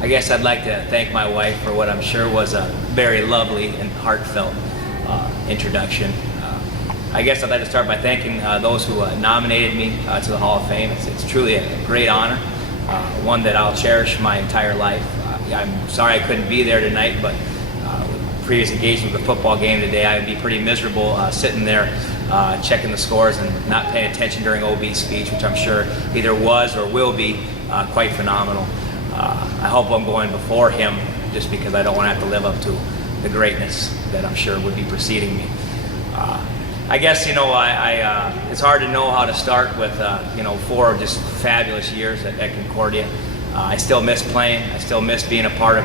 I guess I'd like to thank my wife for what I'm sure was a very lovely and heartfelt introduction. I guess I'd like to start by thanking those who nominated me to the Hall of Fame. It's truly a great honor, one that I'll cherish my entire life. I'm sorry I couldn't be there tonight, but with previous engagement with the football game today, I'd be pretty miserable sitting there checking the scores and not paying attention during OB's speech, which I'm sure either was or will be quite phenomenal. I hope I'm going before him just because I don't want to have to live up to the greatness that I'm sure would be preceding me. I guess, it's hard to know how to start with, 4 just fabulous years at Concordia. I still miss playing. I still miss being a part of,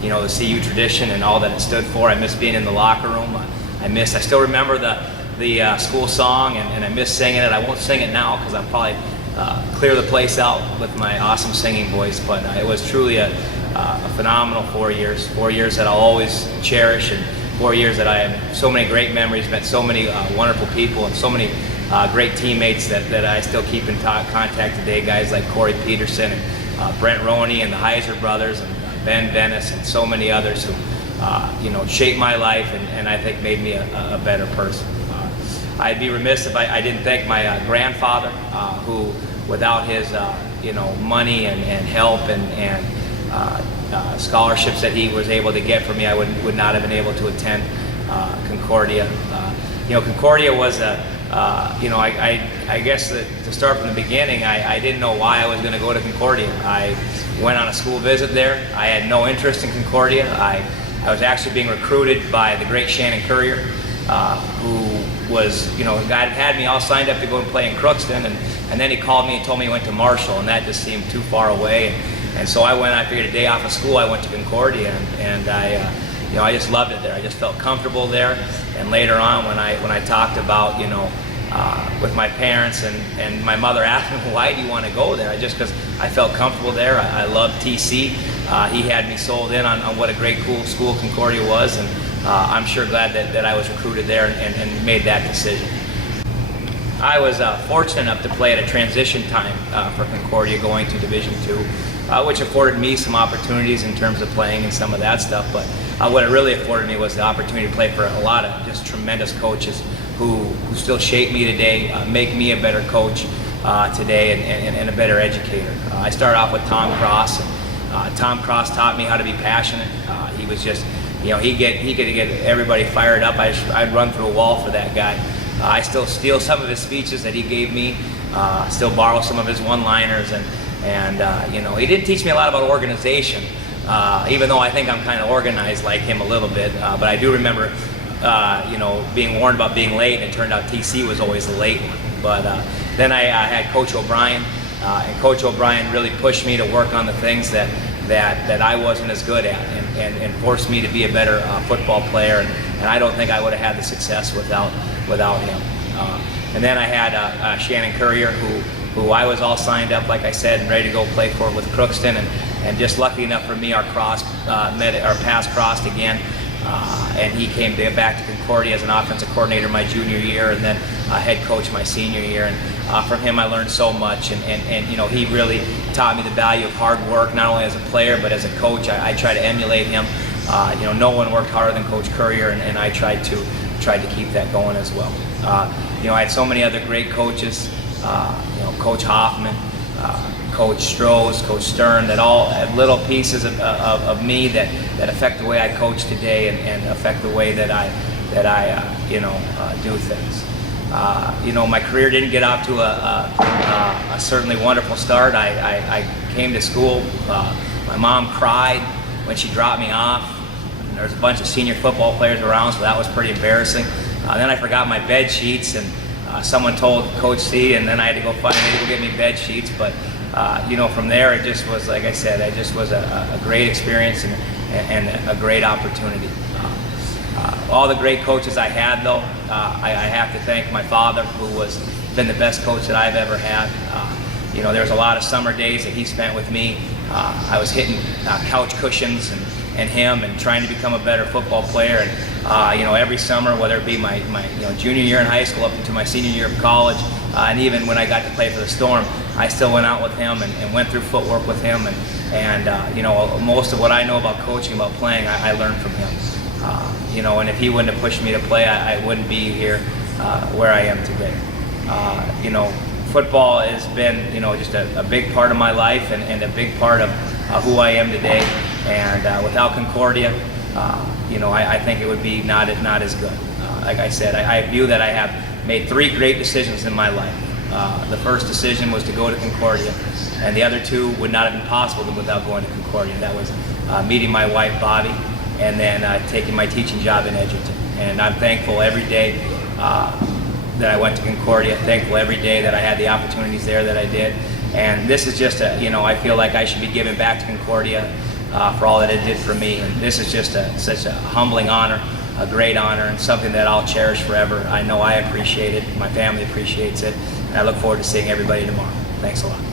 the CU tradition and all that it stood for. I miss being in the locker room. I still remember the school song, and I miss singing it. I won't sing it now because I'll probably clear the place out with my awesome singing voice, but it was truly a phenomenal 4 years. 4 years that I'll always cherish, and 4 years that I have so many great memories, met so many wonderful people, and so many great teammates that I still keep in contact today. Guys like Corey Peterson and Brent Roney and the Heiser brothers and Ben Dennis and so many others who shaped my life and I think made me a better person. I'd be remiss if I didn't thank my grandfather, who without his money and help and scholarships that he was able to get for me, I would not have been able to attend Concordia. Concordia was I guess to start from the beginning, I didn't know why I was going to go to Concordia. I went on a school visit there. I had no interest in Concordia. I was actually being recruited by the great Shannon Currier, who was, God had me all signed up to go and play in Crookston, and then he called me and told me he went to Marshall, and that just seemed too far away. And so I figured a day off of school, I went to Concordia, and I just loved it there. I just felt comfortable there. And later on, when I talked about, with my parents and my mother asked me, why do you want to go there? Just because I felt comfortable there. I loved TC. He had me sold in on what a great, cool school Concordia was, and I'm sure glad that I was recruited there and made that decision. I was fortunate enough to play at a transition time for Concordia going to Division II. Which afforded me some opportunities in terms of playing and some of that stuff, but what it really afforded me was the opportunity to play for a lot of just tremendous coaches who still shape me today, make me a better coach today and a better educator. I started off with Tom Cross, and Tom Cross taught me how to be passionate. He was just, he could get everybody fired up. I'd run through a wall for that guy. I still steal some of his speeches that he gave me, still borrow some of his one-liners, and he didn't teach me a lot about organization, even though I think I'm kind of organized like him a little bit. But I do remember, being warned about being late, and it turned out TC was always the late one. But then I had Coach O'Brien, and Coach O'Brien really pushed me to work on the things that I wasn't as good at, and forced me to be a better football player. And I don't think I would have had the success without him. And then I had Shannon Currier, who I was all signed up, like I said, and ready to go play for with Crookston, and just lucky enough for me, our paths crossed again, and he came back to Concordia as an offensive coordinator my junior year, and then head coach my senior year, and from him I learned so much, and he really taught me the value of hard work, not only as a player but as a coach. I try to emulate him. No one worked harder than Coach Currier, and I tried to keep that going as well. I had so many other great coaches. Coach Hoffman, Coach Strohs, Coach Stern, that all had little pieces of me that affect the way I coach today and affect the way that I do things. My career didn't get off to a certainly wonderful start. I came to school. My mom cried when she dropped me off. And there was a bunch of senior football players around, so that was pretty embarrassing. Then I forgot my bed sheets, and someone told Coach C, and then I had to go get me bed sheets. But from there, it just was, like I said, it just was a great experience and a great opportunity. All the great coaches I had, though, I have to thank my father, who been the best coach that I've ever had. There was a lot of summer days that he spent with me. I was hitting couch cushions and him, and trying to become a better football player. And every summer, whether it be my junior year in high school up into my senior year of college, and even when I got to play for the Storm, I still went out with him and went through footwork with him, and you know, most of what I know about coaching, about playing, I learned from him. You know, and if he wouldn't have pushed me to play, I wouldn't be here where I am today. You know, football has been, you know, just a big part of my life and a big part of who I am today. And without Concordia, you know, I think it would be not as good. Like I said, I view that I have made 3 great decisions in my life. The first decision was to go to Concordia, and the other 2 would not have been possible without going to Concordia. That was meeting my wife, Bobby, and then taking my teaching job in Edgerton. And I'm thankful every day that I went to Concordia, thankful every day that I had the opportunities there that I did. And this is just you know, I feel like I should be giving back to Concordia for all that it did for me. And this is just such a humbling honor, a great honor, and something that I'll cherish forever. I know I appreciate it, my family appreciates it, and I look forward to seeing everybody tomorrow. Thanks a lot.